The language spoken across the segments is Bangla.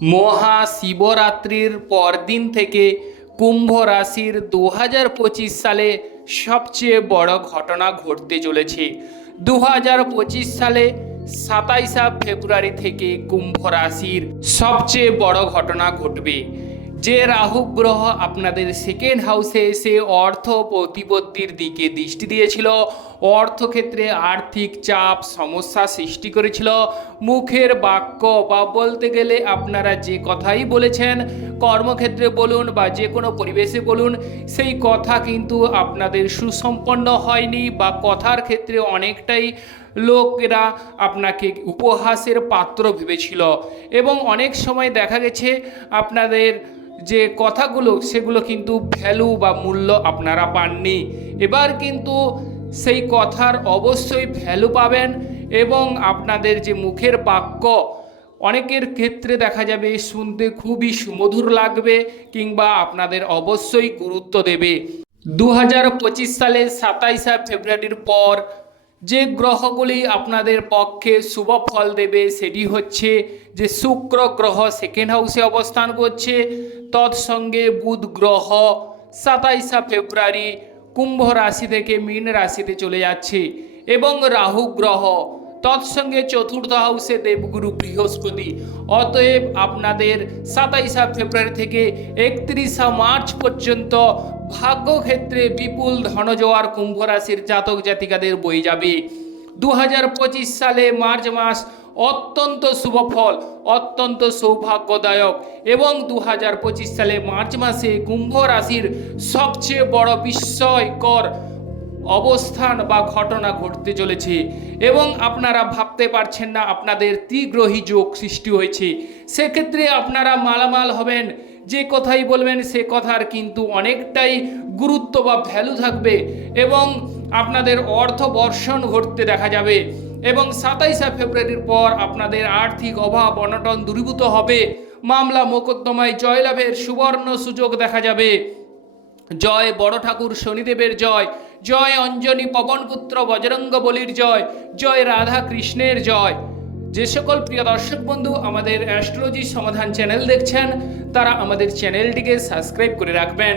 মহাশিবরাত্রির পরদিন থেকে কুম্ভ রাশির 2025 সালে সবচেয়ে বড় ঘটনা ঘটতে চলেছে। 2025 সালে 27 ফেব্রুয়ারি থেকে কুম্ভ রাশির সবচেয়ে বড় ঘটনা ঘটবে। যে রাহু গ্রহ আপনাদের সেকেন্ড হাউসে এসে অর্থ প্রতিপত্তির দিকে দৃষ্টি দিয়েছিল, অর্থক্ষেত্রে আর্থিক চাপ সমস্যা সৃষ্টি করেছিল, মুখের বাক্য বা বলতে গেলে আপনারা যে কথাই বলেছেন কর্মক্ষেত্রে বলুন বা যে কোনো পরিবেশে বলুন, সেই কথা কিন্তু আপনাদের সুসম্পন্ন হয়নি বা কথার ক্ষেত্রে অনেকটাই লোকেরা আপনাকে উপহাসের পাত্র ভেবেছিল এবং অনেক সময় দেখা গেছে আপনাদের যে কথাগুলো সেগুলো কিন্তু ভ্যালু বা মূল্য আপনারা পাননি। এবার কিন্তু সেই কথার অবশ্যই ভ্যালু পাবেন এবং আপনাদের যে মুখের বাক্য অনেকের ক্ষেত্রে দেখা যাবে শুনতে খুবই সুমধুর লাগবে কিংবা আপনাদের অবশ্যই গুরুত্ব দেবে। 2025 সালে 27 ফেব্রুয়ারির পর যে গ্রহগুলি আপনাদের পক্ষে শুভ ফল দেবে সেটি হচ্ছে যে শুক্র গ্রহ সেকেন্ড হাউসে অবস্থান করছে, তৎসঙ্গে বুধ গ্রহ 27 ফেব্রুয়ারি কুম্ভ রাশি থেকে মীন রাশিতে চলে যাচ্ছে এবং রাহু গ্রহ তৎসঙ্গে চতুর্থ হাউসে দেবগুরু বৃহস্পতি। অতএব আপনাদের 27 ফেব্রুয়ারি থেকে 31 মার্চ পর্যন্ত ভাগ্যক্ষেত্রে বিপুল ধনজোয়ার কুম্ভ রাশির জাতক জাতিকাদের বয়ে যাবে। 2025 সালে মার্চ মাস অত্যন্ত শুভফল, অত্যন্ত সৌভাগ্যদায়ক এবং 2025 সালে মার্চ মাসে কুম্ভ রাশির সবচেয়ে বড় বিস্ময়কর অবস্থান বা ঘটনা ঘটতে চলেছে এবং আপনারা ভাবতে পারছেন না আপনাদের ত্রিগ্রহী যোগ সৃষ্টি হয়েছে। সেক্ষেত্রে আপনারা মালামাল হবেন, যে কথাই বলবেন সে কথার কিন্তু অনেকটাই গুরুত্ব বা ভ্যালু থাকবে এবং আপনাদের অর্থ বর্ষণ ঘটতে দেখা যাবে এবং 27 ফেব্রুয়ারির পর আপনাদের আর্থিক অভাব অনটন দূরীভূত হবে। মামলা মোকদ্দমায় জয়লাভের সুবর্ণ সুযোগ দেখা যাবে। জয় বড় ঠাকুর শনিদেবের জয়, জয় অঞ্জনী পবনপুত্র বজরঙ্গ বলির জয়, জয় রাধা কৃষ্ণের জয়। যে সকল প্রিয় দর্শক বন্ধু আমাদের অ্যাস্ট্রোলজি সমাধান চ্যানেল দেখছেন তারা আমাদের চ্যানেলটিকে সাবস্ক্রাইব করে রাখবেন,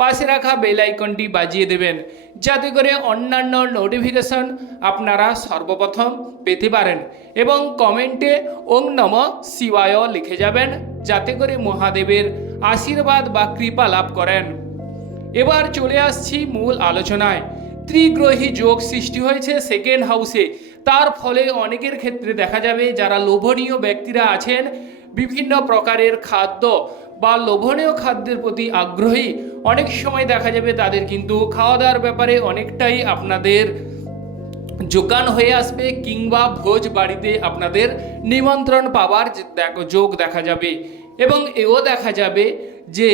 পাশে রাখা বেল আইকনটি বাজিয়ে দেবেন যাতে করে অন্যান্য নোটিফিকেশন আপনারা সর্বপ্রথম পেতে পারেন এবং কমেন্টে ওং নমঃ শিবায় লিখে যাবেন যাতে করে মহাদেবের আশীর্বাদ বা কৃপা লাভ করেন। এবার চলে আসছি মূল আলোচনায়। ত্রিগ্রহী যোগ সৃষ্টি হয়েছে সেকেন্ড হাউসে, তার ফলে অনেকের ক্ষেত্রে দেখা যাবে যারা লোভনীয় ব্যক্তিরা আছেন বিভিন্ন প্রকারের খাদ্য বা লোভনীয় খাদ্যের প্রতি আগ্রহী, অনেক সময় দেখা যাবে তাদের কিন্তু খাওয়া দাওয়ার ব্যাপারে অনেকটাই আপনাদের যোগান হয়ে আসবে কিংবা ভোজ বাড়িতে আপনাদের নিমন্ত্রণ পাওয়ার যোগ দেখা যাবে এবং এও দেখা যাবে যে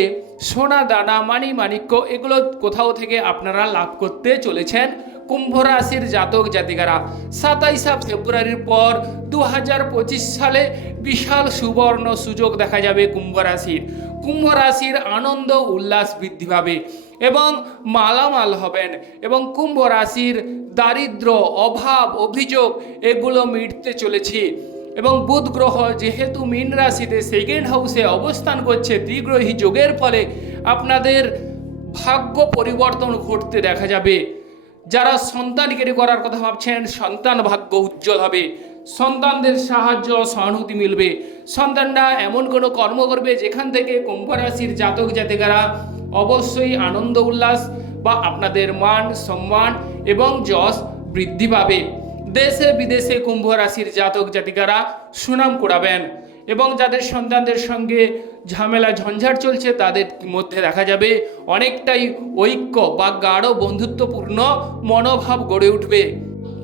সোনা দানা মানি মাণিক্য এগুলো কোথাও থেকে আপনারা লাভ করতে চলেছেন। কুম্ভ রাশির জাতক জাতিকারা 27 ফেব্রুয়ারির পর 2025 সালে বিশাল সুবর্ণ সুযোগ দেখা যাবে কুম্ভ রাশির আনন্দ উল্লাস বৃদ্ধি পাবে এবং মালামাল হবেন এবং কুম্ভ রাশির দারিদ্র অভাব অভিযোগ এগুলো মিটতে চলেছে এবং বুধ গ্রহ যেহেতু মীন রাশিতে সেকেন্ড হাউসে অবস্থান করছে ত্রিগ্রহী যোগের ফলে আপনাদের ভাগ্য পরিবর্তন ঘটতে দেখা যাবে। যারা সন্তান কেড়ে করার কথা ভাবছেন সন্তান ভাগ্য উজ্জ্বল হবে, সন্তানদের সাহায্য সহানুভূতি মিলবে, সন্তানরা এমন কোনো কর্ম করবে যেখান থেকে কুম্ভ রাশির জাতক জাতিকারা অবশ্যই আনন্দ উল্লাস বা আপনাদের মান সম্মান এবং যশ বৃদ্ধি পাবে। দেশে বিদেশে কুম্ভ রাশির জাতক জাতিকারা সুনাম কুড়াবেন এবং যাদের সন্তানদের সঙ্গে ঝামেলা ঝঞ্ঝাট চলছে তাদের মধ্যে দেখা যাবে অনেকটাই ঐক্য বা গাঢ় বন্ধুত্বপূর্ণ মনোভাব গড়ে উঠবে।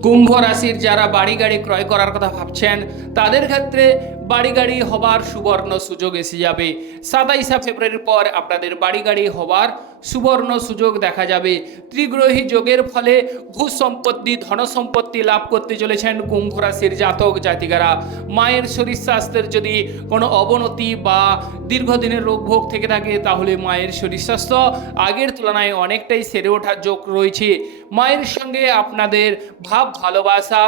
কুম্ভ রাশির যারা বাড়ি গাড়ি ক্রয় করার কথা ভাবছেন তাদের ক্ষেত্রে বাড়ি গাড়ি হবার সুবর্ণ সুযোগ এসে যাবে। 27 ফেব্রুয়ারির পর আপনাদের বাড়ি গাড়ি হবার সুবর্ণ সুযোগ দেখা যাবে। ত্রিগ্রহী যোগের ফলে ভূ সম্পত্তি ধন সম্পত্তি লাভ করতে চলেছেন কুম্ভ রাশির জাতক জাতিকারা। মায়ের শরীর স্বাস্থ্যের যদি কোনো অবনতি বা দীর্ঘদিনের রোগ ভোগ থেকে থাকে তাহলে মায়ের শরীর স্বাস্থ্য আগের তুলনায় অনেকটাই সেরে ওঠার যোগ রয়েছে। মায়ের সঙ্গে আপনাদের ভাব ভালোবাসা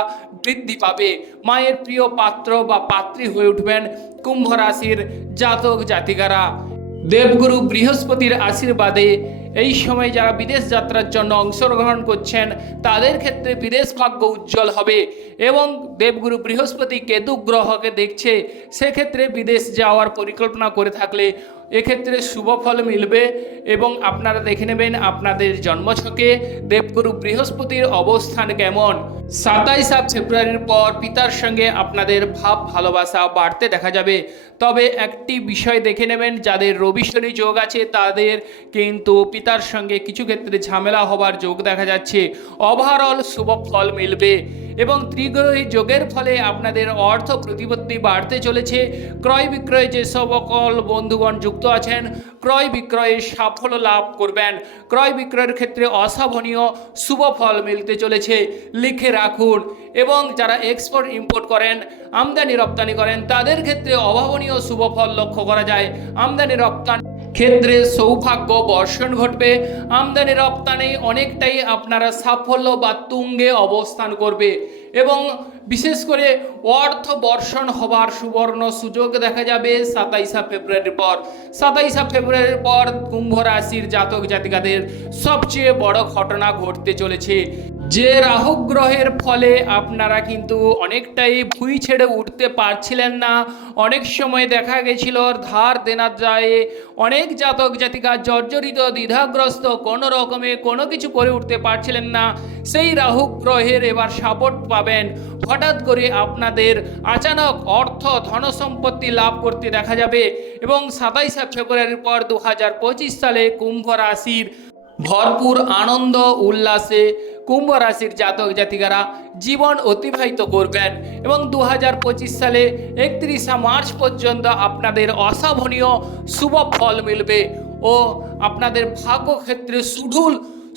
বৃদ্ধি পাবে, মায়ের প্রিয় পাত্র বা পাত্রী হয়ে উঠবেন কুম্ভ রাশির জাতক জাতিকারা। দেবগুরু বৃহস্পতির আশীর্বাদে এই সময় যারা বিদেশ যাত্রার জন্য অংশগ্রহণ করছেন তাদের ক্ষেত্রে বিদেশ ভাগ্য উজ্জ্বল হবে এবং দেবগুরু বৃহস্পতি কেতু গ্রহকে দেখছে, সেক্ষেত্রে বিদেশ যাওয়ার পরিকল্পনা করে থাকলে এক্ষেত্রে শুভ ফল মিলবে। এবং আপনারা দেখে নেবেন আপনাদের জন্মছকে দেবগুরু বৃহস্পতির অবস্থান কেমন। 27 ফেব্রুয়ারির পর পিতার সঙ্গে আপনাদের ভাব ভালোবাসা বাড়তে দেখা যাবে। তবে একটি বিষয় দেখে নেবেন, যাদের রবি শনি যোগ আছে তাদের কিন্তু পিতার সঙ্গে কিছু ক্ষেত্রে ঝামেলা হবার যোগ দেখা যাচ্ছে। ওভারঅল শুভ ফল মিলবে এবং ত্রিগ্রহী যোগের ফলে আপনাদের অর্থ প্রতিপত্তি বাড়তে চলেছে। ক্রয় বিক্রয়ে যে সকল বন্ধুগণ যুক্ত আছেন ক্রয় বিক্রয়ে সাফল্য লাভ করবেন। ক্রয় বিক্রয়ের ক্ষেত্রে অসাবনীয় শুভ ফল মিলতে চলেছে, লিখে রাখুন। এবং যারা এক্সপোর্ট ইম্পোর্ট করেন, আমদানি রপ্তানি করেন, তাদের ক্ষেত্রে অভাবনীয় শুভ ফল লক্ষ্য করা যায়। আমদানি রপ্তানি ক্ষেত্রে সৌভাগ্য বর্ষণ ঘটবে। আমদানি রপ্তানি অনেকটাই আপনারা সাফল্য বা তুঙ্গে অবস্থান করবে এবং বিশেষ করে অর্থ বর্ষণ হবার সুবর্ণ সুযোগ দেখা যাবে 27 ফেব্রুয়ারির পর। 27 ফেব্রুয়ারির পর কুম্ভ রাশির জাতক জাতিকাদের সবচেয়ে বড় ঘটনা ঘটতে চলেছে। যে রাহু গ্রহের ফলে আপনারা কিন্তু অনেকটাই ভুঁই ছেড়ে উঠতে পারছিলেন না, অনেক সময় দেখা গেছিল ধার দেনা যায় অনেক জাতক জাতিকা জর্জরিত দ্বিধাগ্রস্ত, কোনো রকমে কোনো কিছু করে উঠতে পারছিলেন না, সেই রাহু গ্রহের এবার সাপোর্ট পাবেন। হঠাৎ করে আপনাদের আচানক অর্থ ধনসম্পত্তি লাভ করতে দেখা যাবে এবং 27 ফেব্রুয়ারির পর 2025 সালে কুম্ভ রাশির ভরপুর আনন্দ উল্লাসে কুম্ভ রাশির জাতক জাতিকারা জীবন অতিবাহিত করবেন এবং 2025 সালে 31 মার্চ পর্যন্ত আপনাদের অসাবনীয় শুভ ফল মিলবে ও আপনাদের ভাগ্যক্ষেত্রে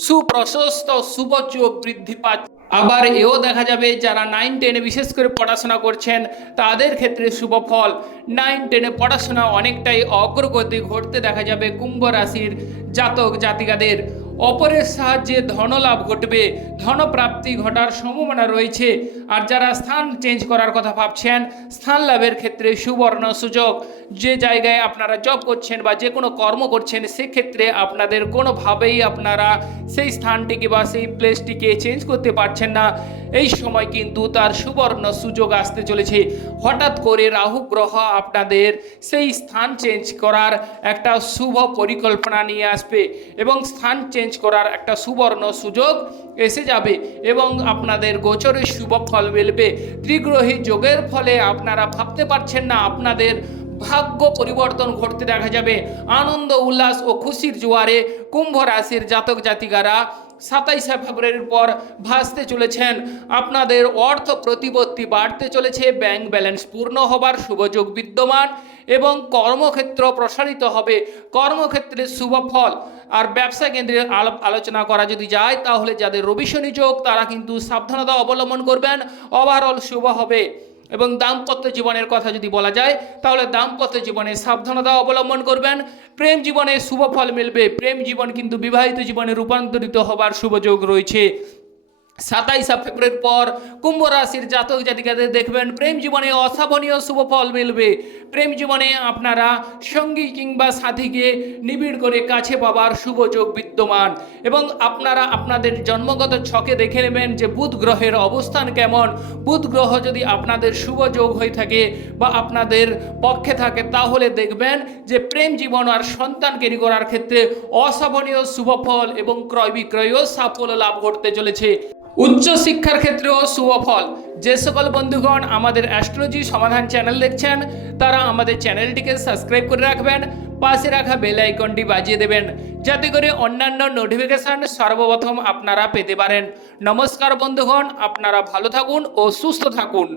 সুপ্রশস্ত শুভ যোগ বৃদ্ধি পাচ্ছে। আবার এও দেখা যাবে যারা 9-10 বিশেষ করে পড়াশোনা করছেন তাদের ক্ষেত্রে শুভ ফল। 9-10 পড়াশোনা অনেকটাই অগ্রগতি ঘটতে দেখা যাবে কুম্ভ রাশির জাতক জাতিকাদের। অপরের সাহায্যে ধনলাভ ঘটবে, ধনপ্রাপ্তি ঘটার সম্ভাবনা রয়েছে। আর যারা স্থান চেঞ্জ করার কথা ভাবছেন, স্থান লাভের ক্ষেত্রে সুবর্ণ সুযোগ। যে জায়গায় আপনারা জব করছেন বা যে কোনো কর্ম করছেন সেক্ষেত্রে আপনাদের কোনোভাবেই আপনারা সেই স্থানটিকে বা সেই প্লেসটিকে চেঞ্জ করতে পারছেন না, এই সময় কিন্তু তার সুবর্ণ সুযোগ আসতে চলেছে। হঠাৎ করে রাহু গ্রহ আপনাদের সেই স্থান চেঞ্জ করার একটা শুভ পরিকল্পনা নিয়ে আসবে এবং স্থান চেঞ্জ করার একটা সুবর্ণ সুযোগ এসে যাবে এবং আপনাদের গোচরে শুভ ফল মিলবে। ত্রিগ্রহী যোগের ফলে আপনারা ভাবতে পারছেন না, আপনাদের ভাগ্য পরিবর্তন ঘটতে দেখা যাবে। আনন্দ উল্লাস ও খুশির জোয়ারে কুম্ভ রাশির জাতক জাতিকারা 27 ফেব্রুয়ারির পর ভাসতে চলেছেন। আপনাদের অর্থ প্রতিপত্তি বাড়তে চলেছে, ব্যাংক ব্যালেন্স পূর্ণ হবার শুভযোগ বিদ্যমান এবং কর্মক্ষেত্র প্রসারিত হবে, কর্মক্ষেত্রে শুভ ফল। আর ব্যবসা কেন্দ্রে আলোচনা করা যদি যায় তাহলে যাদের রবি শনি যোগ তারা কিন্তু সাবধানতা অবলম্বন করবেন, ওভারঅল শুভ হবে। এবং দাম্পত্য জীবনের কথা যদি বলা যায় তাহলে দাম্পত্য জীবনে সাবধানতা অবলম্বন করবেন। প্রেম জীবনে শুভ ফল মিলবে, প্রেম জীবন কিন্তু বিবাহিত জীবনে রূপান্তরিত হবার শুভ যোগ রয়েছে। 27 ফেব্রুয়ারির পর কুম্ভ রাশির জাতক জাতিকাদের দেখবেন প্রেম জীবনে অসাবনীয় শুভ ফল মিলবে। প্রেম জীবনে আপনারা সঙ্গী কিংবা সাথীকে নিবিড় করে কাছে পাবার শুভ যোগ বিদ্যমান এবং আপনারা আপনাদের জন্মগত ছকে দেখে নেবেন যে বুধ গ্রহের অবস্থান কেমন। বুধ গ্রহ যদি আপনাদের শুভ যোগ হয়ে থাকে বা আপনাদের পক্ষে থাকে তাহলে দেখবেন যে প্রেম জীবন আর সন্তান ক্যারি করার ক্ষেত্রে অসাবনীয় শুভ ফল এবং ক্রয় বিক্রয়েও সাফল্য লাভ করতে চলেছে। উচ্চ শিক্ষার ক্ষেত্রেও শুভ ফল। যে সকল বন্ধুগণ আমাদের অ্যাস্ট্রোলজি সমাধান চ্যানেল দেখছেন তারা আমাদের চ্যানেলটিকে সাবস্ক্রাইব করে রাখবেন, পাশে রাখা বেল আইকনটি বাজিয়ে দেবেন যাতে করে অন্যান্য নোটিফিকেশন সর্বপ্রথম আপনারা পেতে পারেন। নমস্কার বন্ধুগণ, আপনারা ভালো থাকুন ও সুস্থ থাকুন।